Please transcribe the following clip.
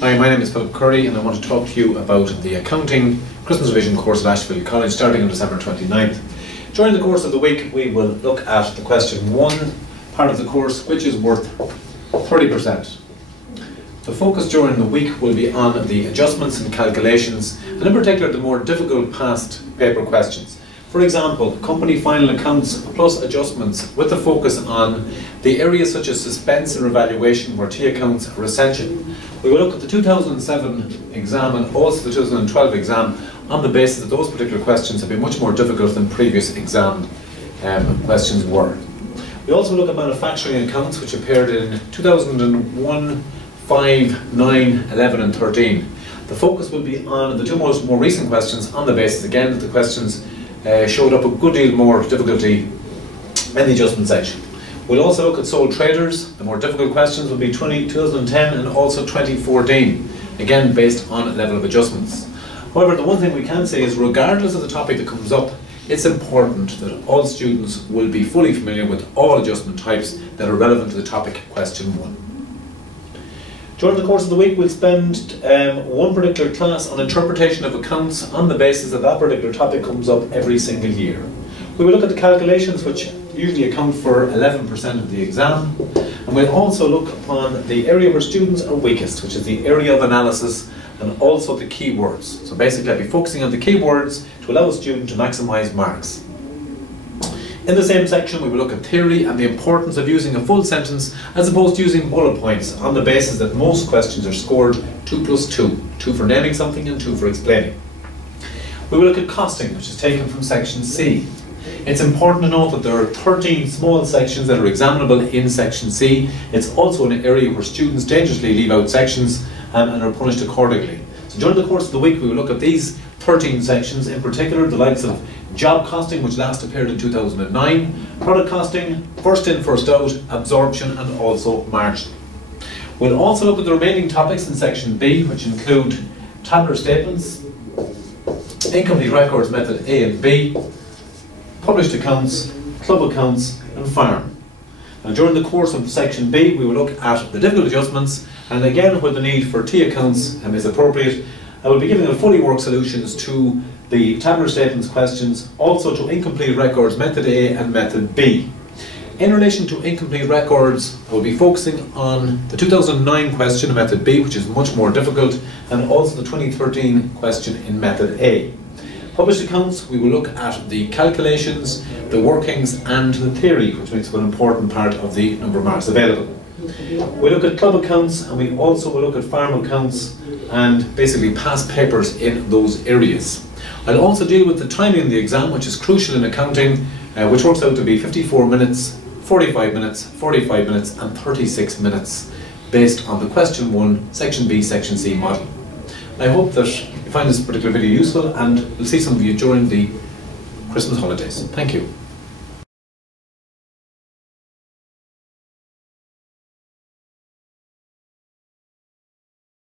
Hi, my name is Philip Curry and I want to talk to you about the Accounting Christmas Revision course at Ashfield College starting on December 29th. During the course of the week we will look at the question 1 part of the course, which is worth 30%. The focus during the week will be on the adjustments and calculations, and in particular the more difficult past paper questions. For example, company final accounts plus adjustments, with the focus on the areas such as suspense and revaluation where T accounts are essential. We will look at the 2007 exam and also the 2012 exam on the basis that those particular questions have been much more difficult than previous exam questions were. We also look at manufacturing accounts, which appeared in 2001, 5, 9, 11 and 13. The focus will be on the two more recent questions on the basis again that the questions showed up a good deal more difficulty in the adjustment section. We'll also look at sole traders. The more difficult questions will be 2010 and also 2014, again based on level of adjustments. However, the one thing we can say is regardless of the topic that comes up, it's important that all students will be fully familiar with all adjustment types that are relevant to the topic question 1. During the course of the week we'll spend one particular class on interpretation of accounts on the basis that that particular topic comes up every single year. We will look at the calculations, which usually account for 11% of the exam, and we'll also look upon the area where students are weakest, which is the area of analysis and also the keywords. So basically I'll be focusing on the keywords to allow a student to maximise marks. In the same section we will look at theory and the importance of using a full sentence as opposed to using bullet points on the basis that most questions are scored 2 plus 2. 2 for naming something and 2 for explaining. We will look at costing, which is taken from section C. It's important to note that there are 13 small sections that are examinable in section C. It's also an area where students dangerously leave out sections and are punished accordingly. So during the course of the week we will look at these 13 sections, in particular the likes of job costing, which last appeared in 2009, product costing, first in, first out, absorption and also margin. We'll also look at the remaining topics in section B, which include tabular statements, incomplete records method A and B, published accounts, club accounts and farm. And during the course of section B we will look at the difficult adjustments, and again where the need for T accounts is appropriate, I will be giving fully worked solutions to the tabular statements questions, also to incomplete records method A and method B. In relation to incomplete records, I will be focusing on the 2009 question in method B, which is much more difficult, and also the 2013 question in method A. Published accounts, we will look at the calculations, the workings and the theory, which makes up an important part of the number of marks available. We look at club accounts and we also will look at farm accounts and basically past papers in those areas. I'll also deal with the timing of the exam, which is crucial in accounting, which works out to be 54 minutes, 45 minutes, 45 minutes and 36 minutes based on the question 1, section B, section C model. I hope that you find this particular video useful, and we'll see some of you during the Christmas holidays. Thank you.